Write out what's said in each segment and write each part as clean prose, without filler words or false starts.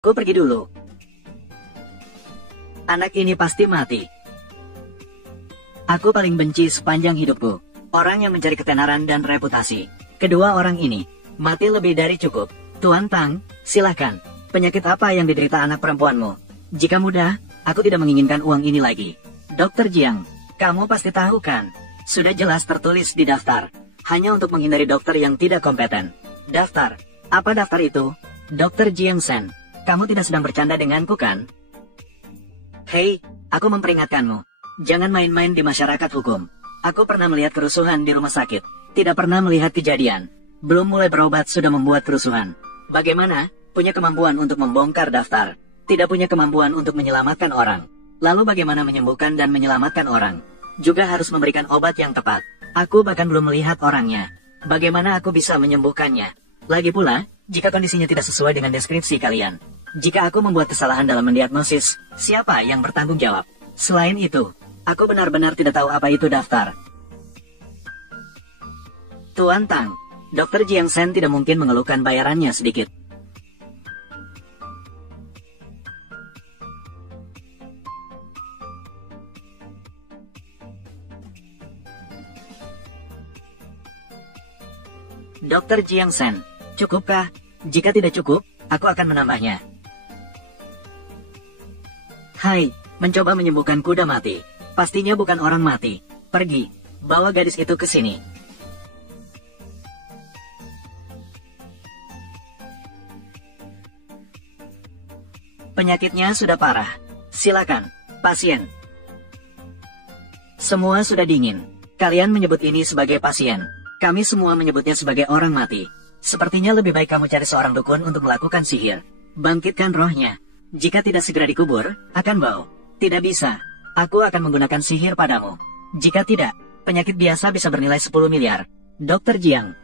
Aku pergi dulu. Anak ini pasti mati. Aku paling benci sepanjang hidupku orang yang mencari ketenaran dan reputasi. Kedua orang ini mati lebih dari cukup. Tuan Tang, silakan. Penyakit apa yang diderita anak perempuanmu? Jika mudah, aku tidak menginginkan uang ini lagi. Dr. Jiang, kamu pasti tahu kan? Sudah jelas tertulis di daftar. Hanya untuk menghindari dokter yang tidak kompeten. Daftar? Apa daftar itu? Dr. Jiang Sen, kamu tidak sedang bercanda denganku kan? Hei, aku memperingatkanmu. Jangan main-main di masyarakat hukum. Aku pernah melihat kerusuhan di rumah sakit. Tidak pernah melihat kejadian. Belum mulai berobat sudah membuat kerusuhan. Bagaimana? Punya kemampuan untuk membongkar daftar. Tidak punya kemampuan untuk menyelamatkan orang. Lalu bagaimana menyembuhkan dan menyelamatkan orang? Juga harus memberikan obat yang tepat. Aku bahkan belum melihat orangnya. Bagaimana aku bisa menyembuhkannya? Lagi pula, jika kondisinya tidak sesuai dengan deskripsi kalian. Jika aku membuat kesalahan dalam mendiagnosis, siapa yang bertanggung jawab? Selain itu, aku benar-benar tidak tahu apa itu daftar. Tuan Tang, Dr. Jiang Sen tidak mungkin mengeluhkan bayarannya sedikit. Dr. Jiang Sen, cukupkah? Jika tidak cukup, aku akan menambahnya. Hai, mencoba menyembuhkan kuda mati. Pastinya bukan orang mati. Pergi, bawa gadis itu ke sini. Penyakitnya sudah parah. Silakan, pasien. Semua sudah dingin. Kalian menyebut ini sebagai pasien. Kami semua menyebutnya sebagai orang mati. Sepertinya lebih baik kamu cari seorang dukun untuk melakukan sihir. Bangkitkan rohnya. Jika tidak segera dikubur, akan bau. Tidak bisa. Aku akan menggunakan sihir padamu. Jika tidak, penyakit biasa bisa bernilai 10 miliar. Dr. Jiang.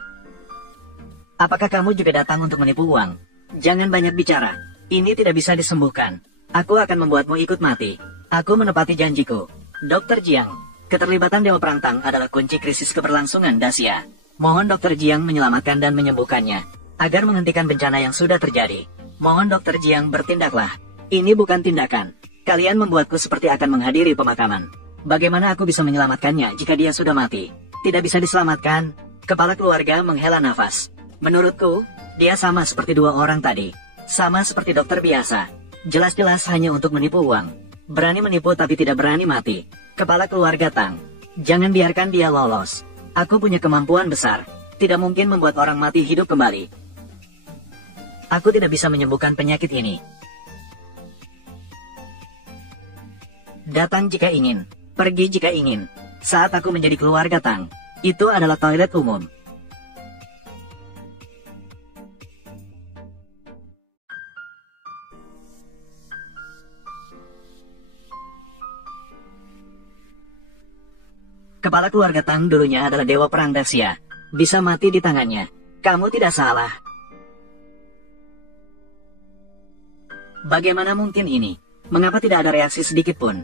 Apakah kamu juga datang untuk menipu uang? Jangan banyak bicara. Ini tidak bisa disembuhkan. Aku akan membuatmu ikut mati. Aku menepati janjiku. Dr. Jiang. Keterlibatan Dewa Perang Tang adalah kunci krisis keberlangsungan Dacia. Mohon Dr. Jiang menyelamatkan dan menyembuhkannya, agar menghentikan bencana yang sudah terjadi. Mohon Dr. Jiang bertindaklah. Ini bukan tindakan. Kalian membuatku seperti akan menghadiri pemakaman. Bagaimana aku bisa menyelamatkannya jika dia sudah mati? Tidak bisa diselamatkan. Kepala keluarga menghela nafas. Menurutku, dia sama seperti dua orang tadi. Sama seperti dokter biasa. Jelas-jelas hanya untuk menipu uang. Berani menipu tapi tidak berani mati. Kepala keluarga Tang, jangan biarkan dia lolos. Aku punya kemampuan besar. Tidak mungkin membuat orang mati hidup kembali. Aku tidak bisa menyembuhkan penyakit ini. Datang jika ingin, pergi jika ingin. Saat aku menjadi keluarga Tang, itu adalah toilet umum. Kepala keluarga Tang dulunya adalah dewa perang Dacia. Bisa mati di tangannya. Kamu tidak salah. Bagaimana mungkin ini? Mengapa tidak ada reaksi sedikit pun?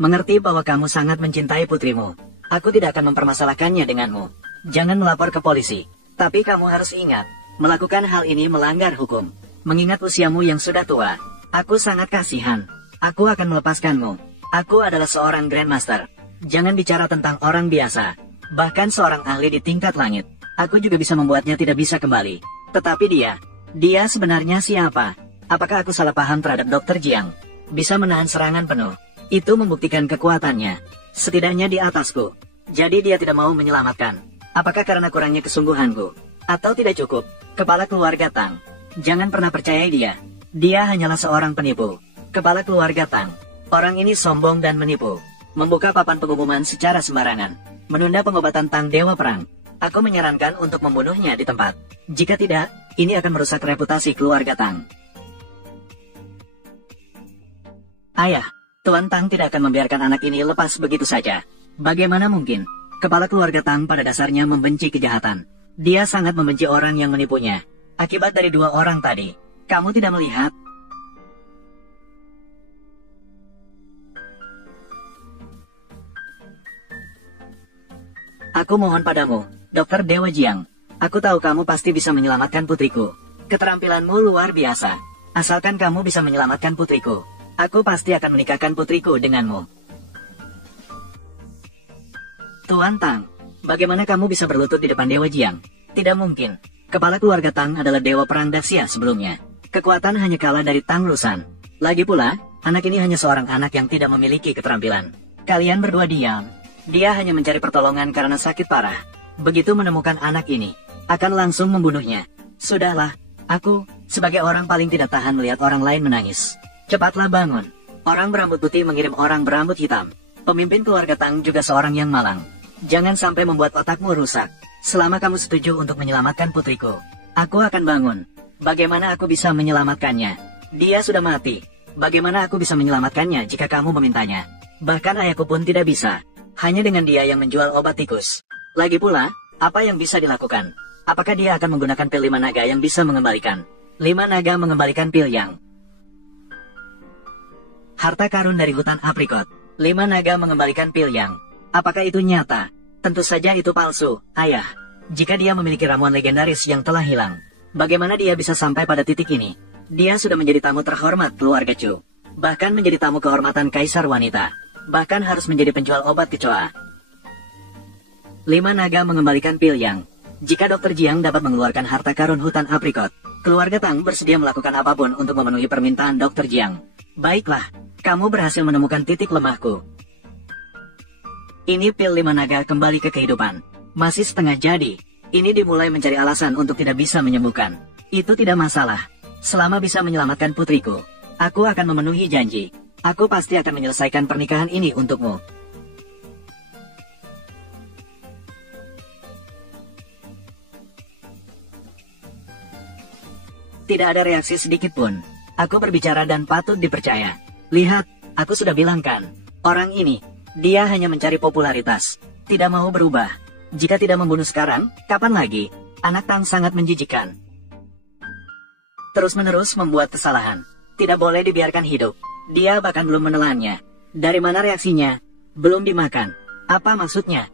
Mengerti bahwa kamu sangat mencintai putrimu. Aku tidak akan mempermasalahkannya denganmu. Jangan melapor ke polisi. Tapi kamu harus ingat, melakukan hal ini melanggar hukum. Mengingat usiamu yang sudah tua, aku sangat kasihan. Aku akan melepaskanmu. Aku adalah seorang Grandmaster. Jangan bicara tentang orang biasa. Bahkan seorang ahli di tingkat langit. Aku juga bisa membuatnya tidak bisa kembali. Tetapi dia sebenarnya siapa? Apakah aku salah paham terhadap Dr. Jiang? Bisa menahan serangan penuh. Itu membuktikan kekuatannya. Setidaknya di atasku. Jadi dia tidak mau menyelamatkan. Apakah karena kurangnya kesungguhanku? Atau tidak cukup? Kepala keluarga Tang, jangan pernah percaya dia. Dia hanyalah seorang penipu. Kepala keluarga Tang. Orang ini sombong dan menipu. Membuka papan pengumuman secara sembarangan. Menunda pengobatan Tang Dewa Perang. Aku menyarankan untuk membunuhnya di tempat. Jika tidak, ini akan merusak reputasi keluarga Tang. Ayah, Tuan Tang tidak akan membiarkan anak ini lepas begitu saja. Bagaimana mungkin? Kepala keluarga Tang pada dasarnya membenci kejahatan. Dia sangat membenci orang yang menipunya. Akibat dari dua orang tadi. Kamu tidak melihat? Aku mohon padamu, Dr. Dewa Jiang. Aku tahu kamu pasti bisa menyelamatkan putriku. Keterampilanmu luar biasa. Asalkan kamu bisa menyelamatkan putriku, aku pasti akan menikahkan putriku denganmu. Tuan Tang, bagaimana kamu bisa berlutut di depan Dewa Jiang? Tidak mungkin. Kepala keluarga Tang adalah dewa perang dahsyat sebelumnya. Kekuatan hanya kalah dari Tang Lusan. Lagi pula, anak ini hanya seorang anak yang tidak memiliki keterampilan. Kalian berdua diam. Dia hanya mencari pertolongan karena sakit parah. Begitu menemukan anak ini, akan langsung membunuhnya. Sudahlah, aku, sebagai orang paling tidak tahan melihat orang lain menangis. Cepatlah bangun. Orang berambut putih mengirim orang berambut hitam. Pemimpin keluarga Tang juga seorang yang malang. Jangan sampai membuat otakmu rusak. Selama kamu setuju untuk menyelamatkan putriku, aku akan bangun. Bagaimana aku bisa menyelamatkannya? Dia sudah mati. Bagaimana aku bisa menyelamatkannya jika kamu memintanya? Bahkan ayahku pun tidak bisa. Hanya dengan dia yang menjual obat tikus. Lagi pula, apa yang bisa dilakukan? Apakah dia akan menggunakan pil 5 naga yang bisa mengembalikan? 5 naga mengembalikan pil yang... Harta karun dari hutan aprikot. 5 naga mengembalikan pil yang... Apakah itu nyata? Tentu saja itu palsu, ayah. Jika dia memiliki ramuan legendaris yang telah hilang, bagaimana dia bisa sampai pada titik ini? Dia sudah menjadi tamu terhormat keluarga Chu. Bahkan menjadi tamu kehormatan kaisar wanita. Bahkan harus menjadi penjual obat kecoa. 5 naga mengembalikan pil yang... Jika Dr. Jiang dapat mengeluarkan harta karun hutan aprikot, keluarga Tang bersedia melakukan apapun untuk memenuhi permintaan Dr. Jiang. Baiklah, kamu berhasil menemukan titik lemahku. Ini pil 5 naga kembali ke kehidupan. Masih setengah jadi. Ini dimulai mencari alasan untuk tidak bisa menyembuhkan. Itu tidak masalah. Selama bisa menyelamatkan putriku, aku akan memenuhi janji. Aku pasti akan menyelesaikan pernikahan ini untukmu. Tidak ada reaksi sedikit pun. Aku berbicara dan patut dipercaya. Lihat, aku sudah bilang kan. Orang ini, dia hanya mencari popularitas. Tidak mau berubah. Jika tidak membunuh sekarang, kapan lagi? Anak Tang sangat menjijikkan. Terus-menerus membuat kesalahan. Tidak boleh dibiarkan hidup. Dia bahkan belum menelannya. Dari mana reaksinya? Belum dimakan. Apa maksudnya?